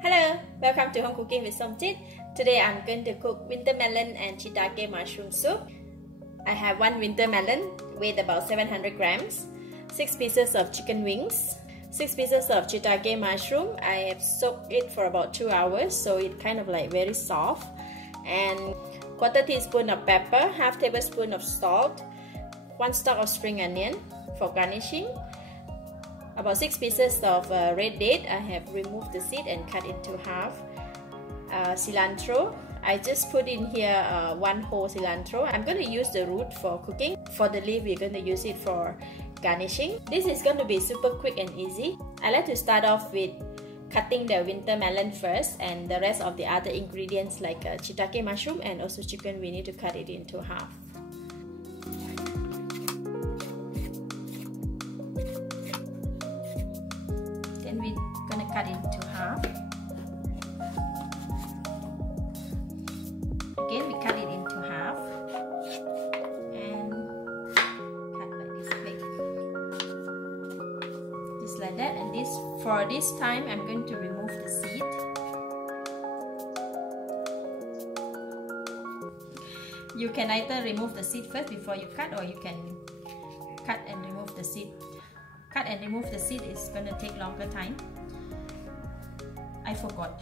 Hello, welcome to Home Cooking with Somjit. Today I'm going to cook winter melon and shiitake mushroom soup. I have one winter melon, weighed about 700 grams, 6 pieces of chicken wings, 6 pieces of shiitake mushroom. I have soaked it for about 2 hours, so it kind of like very soft. And 1/4 teaspoon of pepper, 1/2 tablespoon of salt, 1 stalk of spring onion for garnishing. About 6 pieces of red date. I have removed the seed and cut into half. Cilantro. I just put in here 1 whole cilantro. I'm going to use the root for cooking. For the leaf, we're going to use it for garnishing. This is going to be super quick and easy. I like to start off with cutting the winter melon first, and the rest of the other ingredients like shiitake mushroom and also chicken, we need to cut it into half. Then we're gonna cut it into half. Again, we cut it into half and cut like this big, just like that. And for this time, I'm going to remove the seed. You can either remove the seed first before you cut, or you can cut and remove the seed. Cut and remove the seed is going to take longer time. I forgot.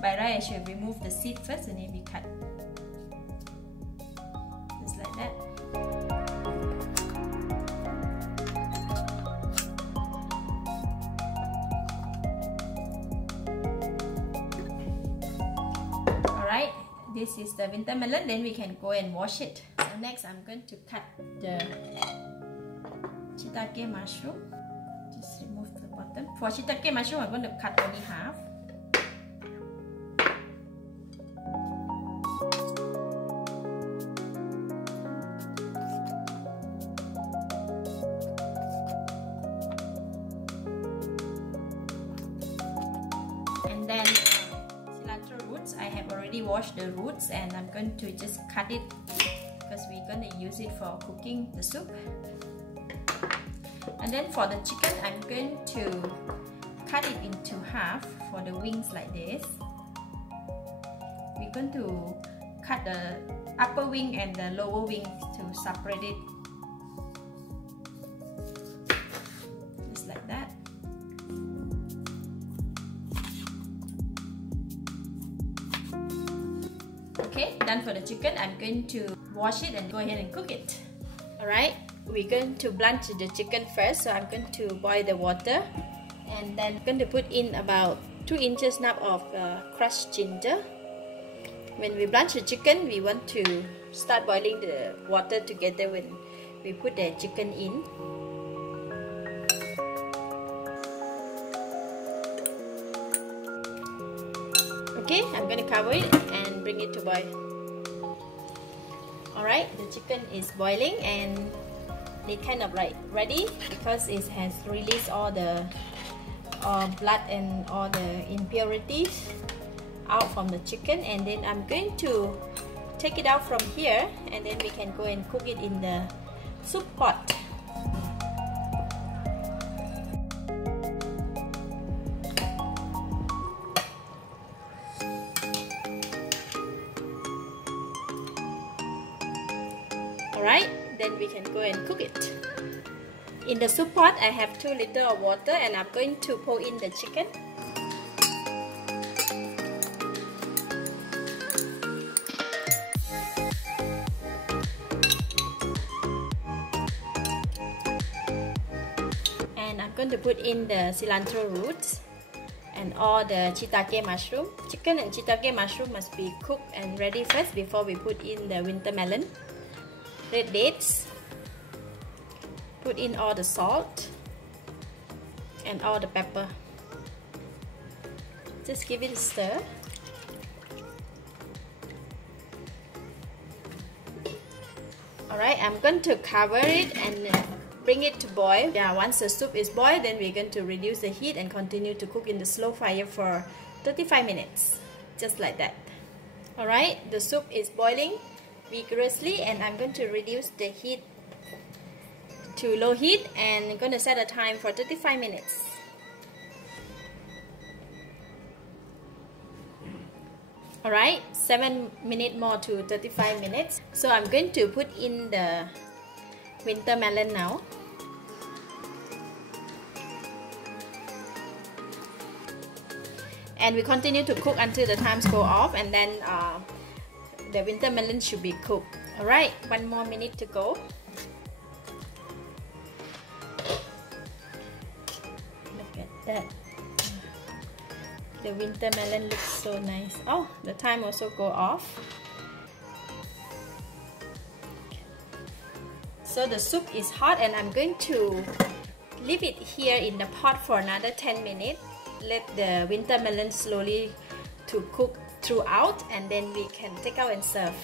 By right, I should remove the seed first and then we cut. Just like that. Alright, this is the winter melon. Then we can go and wash it. So next, I'm going to cut the shiitake mushroom. Just remove the bottom. For shiitake mushroom, I'm going to cut only half. And then cilantro roots, I have already washed the roots, and I'm going to just cut it because we're going to use it for cooking the soup. And then for the chicken, I'm going to cut it into half for the wings like this. We're going to cut the upper wing and the lower wing to separate it. Just like that. Okay, done for the chicken. I'm going to wash it and go ahead and cook it. Alright, we're going to blanch the chicken first, so I'm going to boil the water, and then I'm going to put in about 2 inches snap of crushed ginger. When we blanch the chicken, we want to start boiling the water together when we put the chicken in. Okay, I'm going to cover it and bring it to boil. Alright, the chicken is boiling and it kind of like ready because it has released all the blood and all the impurities out from the chicken. And then I'm going to take it out from here, and then we can go and cook it in the soup pot. Alright, then we can go and cook it. In the soup pot, I have 2 liters of water, and I'm going to pour in the chicken. And I'm going to put in the cilantro roots and all the shiitake mushroom. Chicken and shiitake mushroom must be cooked and ready first before we put in the winter melon. Red dates, put in all the salt and all the pepper. Just give it a stir. Alright, I'm going to cover it and bring it to boil. Yeah, once the soup is boiled, then we're going to reduce the heat and continue to cook in the slow fire for 35 minutes. Just like that. Alright, the soup is boiling vigorously, and I'm going to reduce the heat to low heat and I'm going to set a time for 35 minutes. Alright, 7 minutes more to 35 minutes. So I'm going to put in the winter melon now. And we continue to cook until the times go off, and then the winter melon should be cooked. Alright, 1 more minute to go. Look at that. The winter melon looks so nice. Oh, the time also go off. So the soup is hot, and I'm going to leave it here in the pot for another 10 minutes. Let the winter melon slowly to cook throughout, and then we can take out and serve.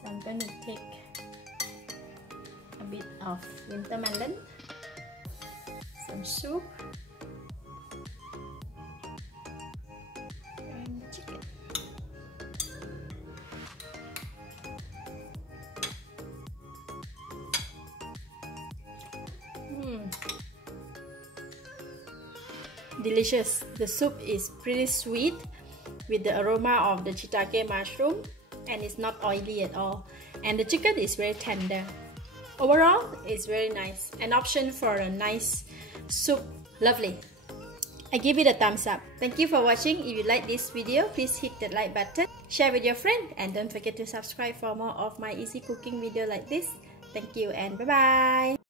So I'm going to take a bit of winter melon, some soup, and chicken. Delicious. The soup is pretty sweet with the aroma of the shiitake mushroom, and it's not oily at all, and the chicken is very tender. Overall, it's very nice. An option for a nice soup. Lovely. I give it a thumbs up. Thank you for watching. If you like this video, please hit the like button, share with your friend, and don't forget to subscribe for more of my easy cooking video like this. Thank you and bye bye.